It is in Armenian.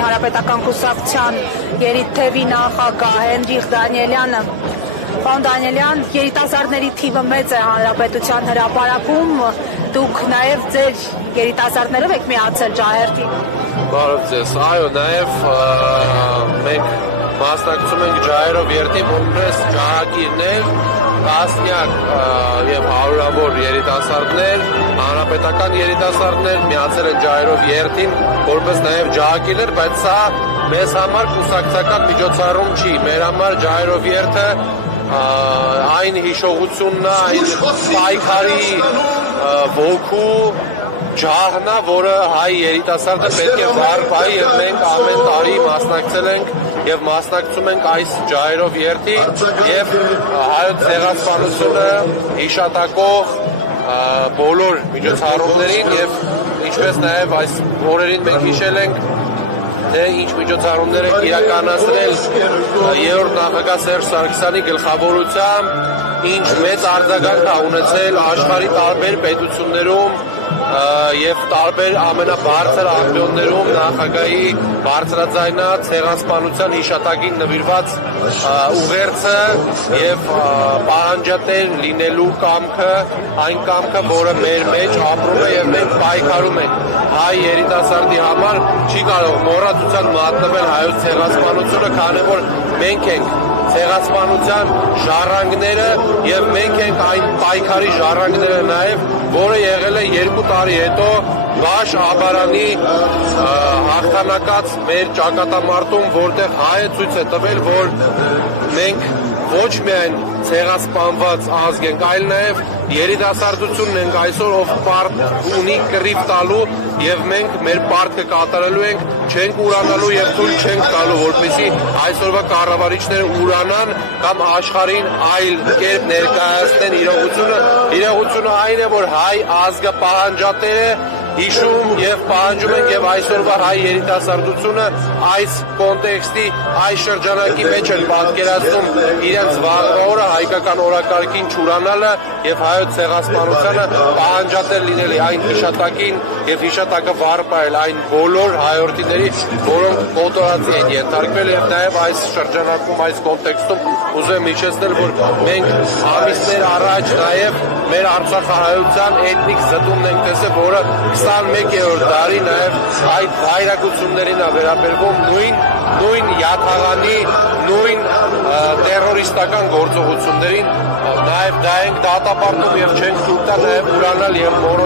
Հայաստանի Հանրապետական Կուսակցության երիտթևի նախագահ Հենրիխ Դանիելյանը։ Պարոն Դանիելյան, երիտասարդների թիվը մեծ է հանրապետության հրապարակում, դուք նաև ձեր երիտասարդներով եք միացել ջահերթին։ Բարև ձեզ, այո, նաև մենք մասնակցում ենք ջահերով երթի որպես ջահակիրներ, տասնյակ և հարյուրավոր երիտասարդներ, հանրապետական երիտասարդներ միացել են ջահերով երթին որպես նաև ջահակիրներ, բայց սա մեզ համար կուսակցական միջոցառում չի, մեր համար ջահերով երթը այն հիշողությունն է, այն պայքարի ոգու ջահն է, որը հայ երիտասարդը պետք է վարվի, և մենք ամեն տարի մասնակցել ենք և մասնակցում ենք այս ջահերով երթի և հայոց ցեղասպանությունը հիշատակող բոլոր միջոցառումներին և ինչպես նաև այս օրերին մենք հիշել ենք թե ինչ միջոցառումներ են իրականացրել երրորդ նախագահ Սերժ Սարգսյանի գլխավորությամբ, ինչ մեծ արձագանք է ունեցել աշխարհի տարբեր պետություններում և տարբեր ամենաբարձր անկյուններում նախագահի բարձրաձայնած ցեղասպանության հիշատակին նվիրված ուղերձը և պահանջատեր լինելու կամքը, այն կամքը, որը մեր մեջ ապրում է և մենք պայքարում ենք հայ երիտասարդի համար, չի կարող մոռացության մատնվել հայոց ցեղասպանությունը, քանի որ մենք ենք ցեղասպանության ժառանգները և մենք ենք այն պայքարի ժառանգները նաև, որը եղել է 2 տարի հետո Բաշ Աբարանի հաղթանակած մեր ճակատամարտում, որտեղ հայը ցույց է տվել, որ մենք ոչ միայն ցեղասպանված ազգ ենք, այլ նաև երիտասարդությունն ենք այսօր, ով պարտք ունի կռիվ տալու և մենք մեր պարտքը կատարելու ենք, չենք ուրանալու և թույլ չենք տալու, որպեսզի այսօրվա կառավարիչները ուրանան կամ աշխարհին այլ կերպ ներկայացնեն իրողությունը։ Իրողությունը այն է, որ հայ ազգը պահանջատեր է, հիշում և պահանջում ենք և այսօրվա հայ երիտասարդությունը այս կոնտեքստի, այս շրջանակի մեջ են պատկերացնում իրենց վաղվա օրը հայկական օրակարգին չուրանալը և հայոց ցեղասպանությանը պահանջատեր լինել այն հիշատակին և հիշատակը վարպայել այն բոլոր հայորդիների, որոնք կոտորածի են ենթարկվել և նաև այս շրջանակում, այս կոնտեքստում ուզում եմ հիշեցնել, որ մենք ամիսներ առաջ նաև մեր արցախահայության էթնիկ զտումն ենք տեսել, որը 21-րդ դարի նաև այդ հայրակություններին է վերաբերվում նույն յաթաղանի, նույն տերորիստական գործողություններին, նաև դա ենք դատապարտում և չենք թույլ տա նաև ուրանալ և մոռանալ